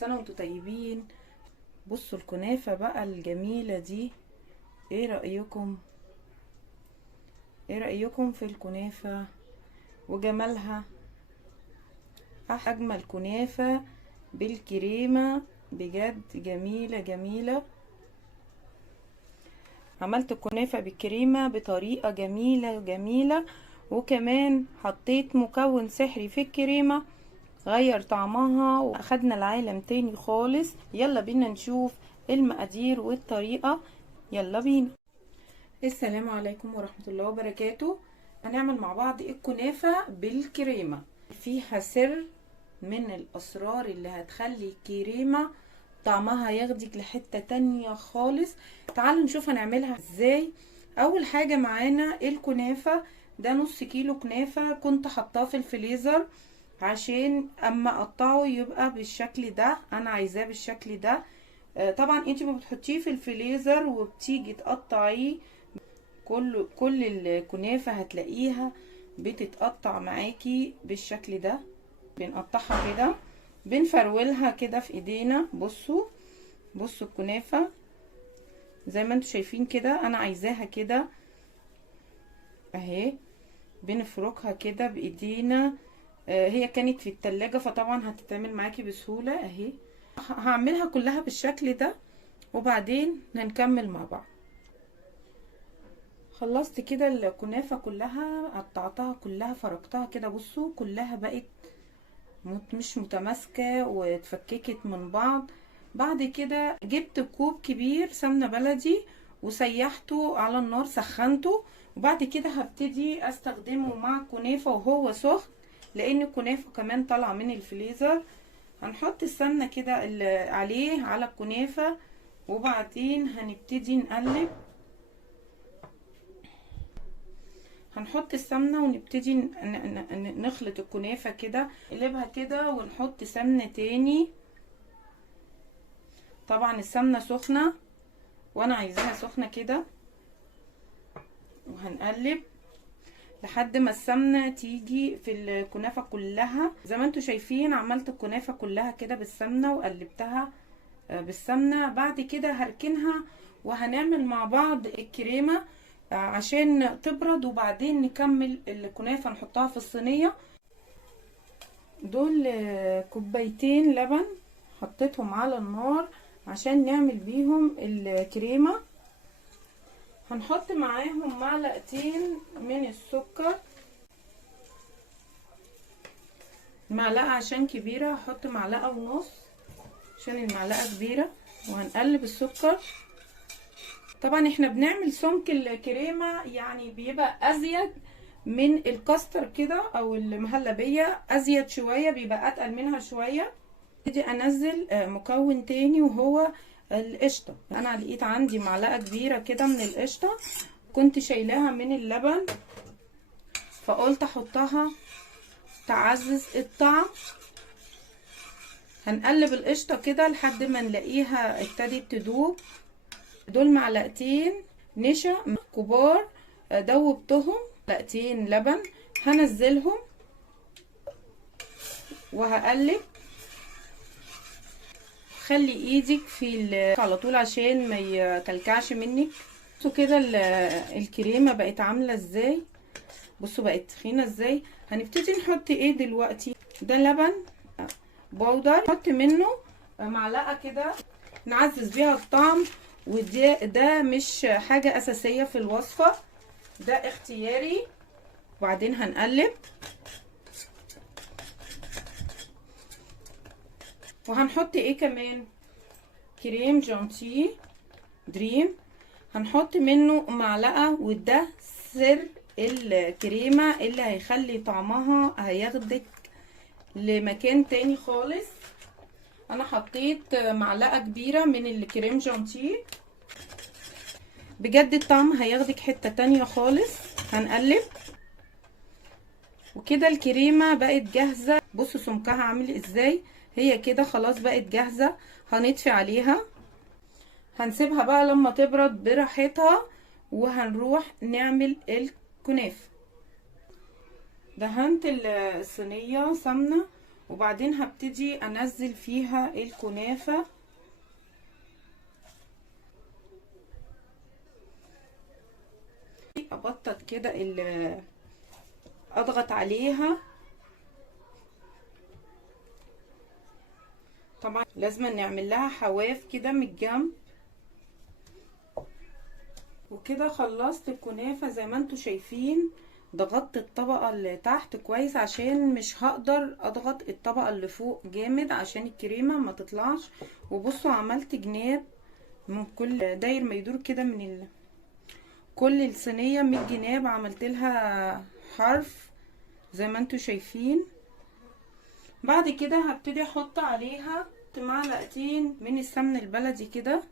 سنة وانتم طيبين. بصوا الكنافة بقى الجميلة دي، ايه رأيكم؟ ايه رأيكم في الكنافة وجمالها؟ اجمل كنافة بالكريمة، بجد جميلة جميلة. عملت الكنافة بالكريمة بطريقة جميلة جميلة، وكمان حطيت مكون سحري في الكريمة غير طعمها واخدنا العالم تاني خالص. يلا بينا نشوف المقادير والطريقة، يلا بينا. السلام عليكم ورحمة الله وبركاته. هنعمل مع بعض الكنافة بالكريمة، فيها سر من الاسرار اللي هتخلي الكريمة طعمها ياخدك لحتة تانية خالص. تعالوا نشوف هنعملها ازاي. اول حاجة معانا الكنافة، ده نص كيلو كنافة كنت حطاه في الفريزر عشان اما اقطعه يبقى بالشكل ده، انا عايزاه بالشكل ده. طبعا انت ما بتحطيه في الفريزر وبتيجي تقطعيه، كل الكنافة هتلاقيها بتتقطع معاكي بالشكل ده. بنقطعها كده، بنفرولها كده في ايدينا. بصوا الكنافة زي ما انتوا شايفين كده، انا عايزاها كده اهي. بنفركها كده بايدينا. هي كانت في التلاجة فطبعا هتتعمل معاكي بسهولة اهي. هعملها كلها بالشكل ده وبعدين هنكمل مع بعض. خلصت كده الكنافة كلها، قطعتها كلها، فركتها كده. بصوا كلها بقت مش متماسكة واتفككت من بعض. بعد كده جبت كوب كبير سمنة بلدي وسيحته على النار، سخنته، وبعد كده هبتدي استخدمه مع الكنافة وهو سخن، لان الكنافة كمان طالعة من الفريزر. هنحط السمنة كده عليه على الكنافة وبعدين هنبتدي نقلب. هنحط السمنة ونبتدي نخلط الكنافة كده، نقلبها كده ونحط سمنة تاني. طبعا السمنة سخنة وانا عايزاها سخنة كده، وهنقلب لحد ما السمنة تيجي في الكنافة كلها. زي ما انتوا شايفين عملت الكنافة كلها كده بالسمنة وقلبتها بالسمنة. بعد كده هركنها وهنعمل مع بعض الكريمة عشان تبرد، وبعدين نكمل الكنافة نحطها في الصينية. دول كوبايتين لبن حطيتهم على النار عشان نعمل بيهم الكريمة. هنحط معاهم معلقتين من السكر، معلقة عشان كبيرة هحط معلقة ونص عشان المعلقة كبيرة، وهنقلب السكر. طبعا احنا بنعمل سمك الكريمة يعني بيبقى ازيد من الكاستر كده او المهلبية، ازيد شوية، بيبقى اتقل منها شوية. ابتدي انزل مكون تاني وهو القشطة. انا لقيت عندي معلقة كبيرة كده من القشطة كنت شايلاها من اللبن، فقلت احطها تعزز الطعم. هنقلب القشطة كده لحد ما نلاقيها ابتدت تدوب. دول معلقتين نشا كبار دوبتهم، معلقتين لبن هنزلهم وهقلب. خلي ايدك في على طول عشان ما يكلكعش منك. بصوا كده الكريمه بقت عامله ازاي، بصوا بقت تخينه ازاي. هنبتدي نحط ايه دلوقتي؟ ده لبن بودر، نحط منه معلقه كده نعزز بيها الطعم، وده مش حاجه اساسيه في الوصفه، ده اختياري. وبعدين هنقلب وهنحط ايه كمان؟ كريم جانتيه دريم، هنحط منه معلقة، وده سر الكريمة اللي هيخلي طعمها هياخدك لمكان تاني خالص. انا حطيت معلقة كبيرة من الكريم جانتيه، بجد الطعم هياخدك حتة تانية خالص. هنقلب وكده الكريمة بقت جاهزة. بصوا سمكها عامل ازاي، هي كده خلاص بقت جاهزة. هنطفي عليها، هنسيبها بقى لما تبرد براحتها وهنروح نعمل الكنافة. دهنت الصينية سمنة وبعدين هبتدي انزل فيها الكنافة. ابطط كده اضغط عليها. طبعا لازم نعمل لها حواف كده من الجنب. وكده خلصت الكنافة زي ما انتوا شايفين. ضغطت الطبقة اللي تحت كويس عشان مش هقدر اضغط الطبقة اللي فوق جامد عشان الكريمة ما تطلعش. وبصوا عملت جناب من كل داير ما يدور كده من كل الصينية 100 جناب عملت لها حرف زي ما انتوا شايفين. بعد كده هبتدي احط عليها معلقتين من السمن البلدي كده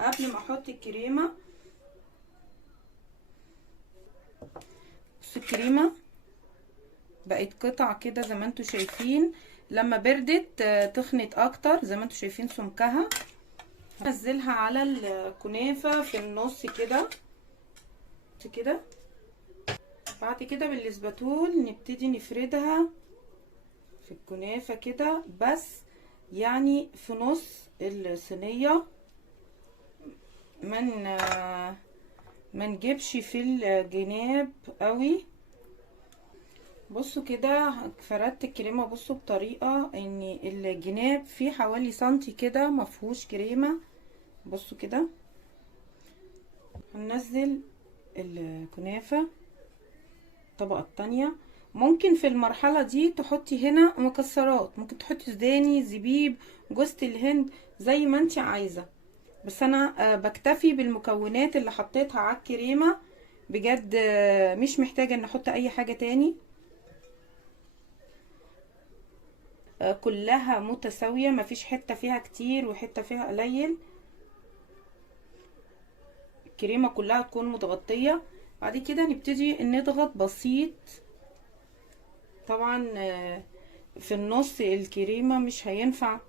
قبل ما احط الكريمة. بص الكريمة بقت قطع كده زي ما انتوا شايفين. لما بردت تخنت اكتر زي ما انتوا شايفين سمكها. هنزلها على الكنافة في النص كده كده. بعد كده بالاسباتول نبتدي نفردها في الكنافة كده، بس يعني في نص الصينية ما نجيبش في الجناب قوي. بصوا كده فردت الكريمة. بصوا بطريقة ان الجناب فيه حوالي سنتي كده مفهوش كريمة. بصوا كده هننزل الكنافة الطبقة التانية. ممكن في المرحلة دي تحطي هنا مكسرات، ممكن تحطي سوداني، زبيب، جوز الهند زي ما انت عايزة، بس انا بكتفي بالمكونات اللي حطيتها على الكريمة بجد. مش محتاجة ان احط اي حاجة تاني. كلها متساوية مفيش حتة فيها كتير وحتة فيها قليل. الكريمة كلها تكون متغطية. بعد كده نبتدي نضغط بسيط. طبعا في النص الكريمة مش هينفع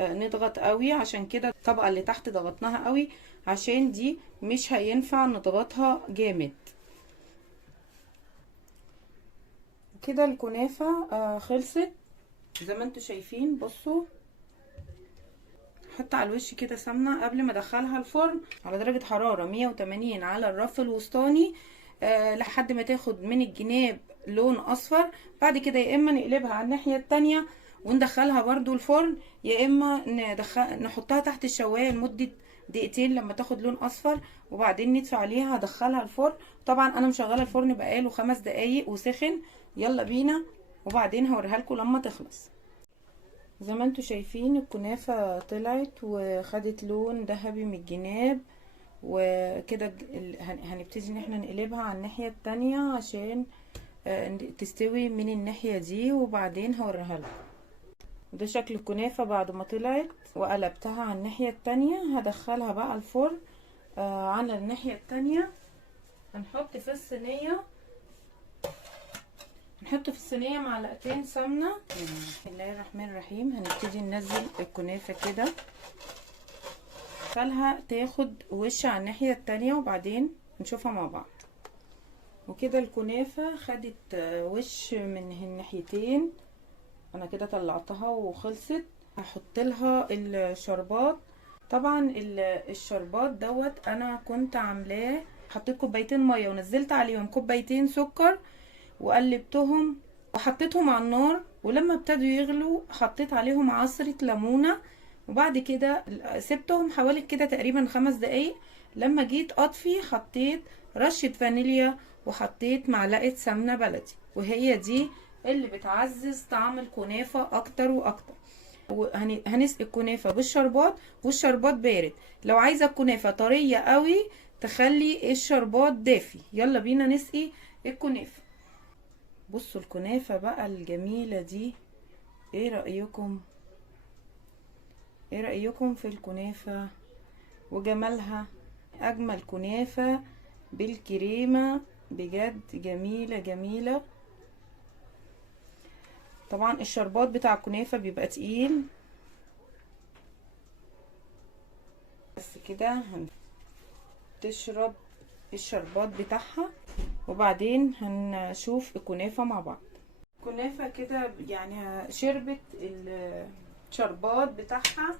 نضغط قوي، عشان كده الطبقة اللي تحت ضغطناها قوي عشان دي مش هينفع نضغطها جامد. كده الكنافة خلصت زي ما انتوا شايفين. بصوا حط على الوش كده سمنة قبل ما ادخلها الفرن على درجة حرارة 180 على الرف الوسطاني لحد ما تاخد من الجناب لون اصفر. بعد كده يا اما نقلبها على الناحية التانية وندخلها برضو الفرن، يا اما نحطها تحت الشواية لمدة دقيقتين لما تاخد لون اصفر، وبعدين ندفع عليها ادخلها الفرن. طبعا انا مشغله الفرن بقاله 5 دقايق وسخن. يلا بينا وبعدين هوريها لكم لما تخلص. زي ما انتوا شايفين الكنافة طلعت وخدت لون ذهبي من الجناب. وكده هنبتدي ان احنا نقلبها على الناحية التانية عشان تستوي من الناحية دي، وبعدين هوريها لكم. وده شكل الكنافة بعد ما طلعت وقلبتها على الناحية التانية. هدخلها بقى الفرن على الناحية التانية. هنحط في الصينية معلقتين سمنة. بسم الله الرحمن الرحيم. هنبتدي ننزل الكنافة كده خلها تاخد وش على الناحية التانية وبعدين نشوفها مع بعض. وكده الكنافة خدت وش من الناحيتين. انا كده طلعتها وخلصت. هحط لها الشربات. طبعا الشربات دوت انا كنت عاملاه. حطيت كوبايتين ميه ونزلت عليهم كوبايتين سكر وقلبتهم وحطيتهم على النار، ولما ابتدوا يغلوا حطيت عليهم عصرة ليمونة، وبعد كده سبتهم حوالي كده تقريبا 5 دقايق. لما جيت اطفي حطيت رشة فانيليا وحطيت معلقة سمنة بلدي، وهي دي اللي بتعزز طعم الكنافة اكتر واكتر. هنسقي الكنافة بالشربات والشربات بارد. لو عايزة الكنافة طرية قوي تخلي الشربات دافي. يلا بينا نسقي الكنافة. بصوا الكنافة بقى الجميلة دي، ايه رأيكم؟ ايه رأيكم في الكنافة وجمالها؟ اجمل كنافة بالكريمة بجد، جميلة جميلة. طبعا الشربات بتاع الكنافة بيبقى تقيل بس كده هتشرب الشربات بتاعها وبعدين هنشوف الكنافة مع بعض. كنافة كده يعني شربت الشربات بتاعها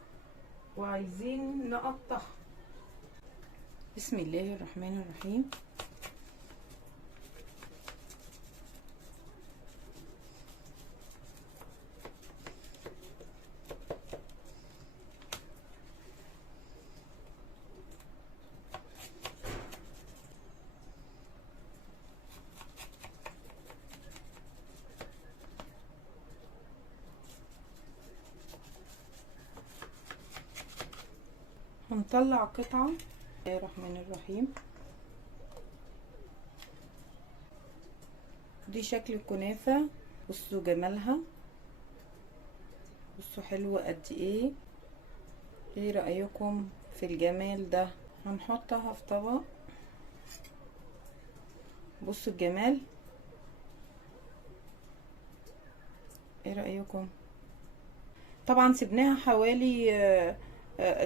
وعايزين نقطعها. بسم الله الرحمن الرحيم. هنطلع قطعة. بسم الله الرحمن الرحيم. دي شكل الكنافة، بصوا جمالها، بصوا حلوة قد ايه. ايه رأيكم في الجمال ده؟ هنحطها في طبق. بصوا الجمال، ايه رأيكم؟ طبعا سيبناها حوالي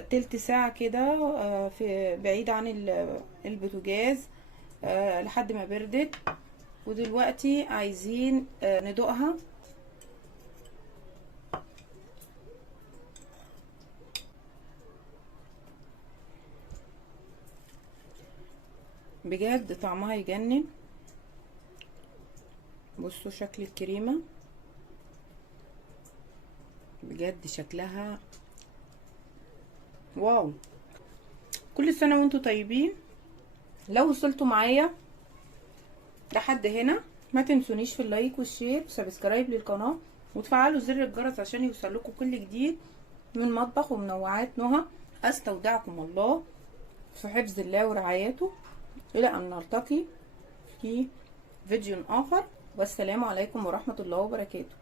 تلت ساعة كده في بعيد عن البوتاجاز لحد ما بردت. ودلوقتي عايزين ندوقها. بجد طعمها يجنن. بصوا شكل الكريمة، بجد شكلها واو. كل سنة وانتوا طيبين. لو وصلتوا معايا لحد هنا ما تنسونيش في اللايك والشير وسبسكرايب للقناة وتفعلوا زر الجرس عشان يوصلكوا كل جديد من مطبخ ومنوعات نهى. استودعكم الله في حفظ الله ورعايته الى ان نلتقي في فيديو اخر، والسلام عليكم ورحمة الله وبركاته.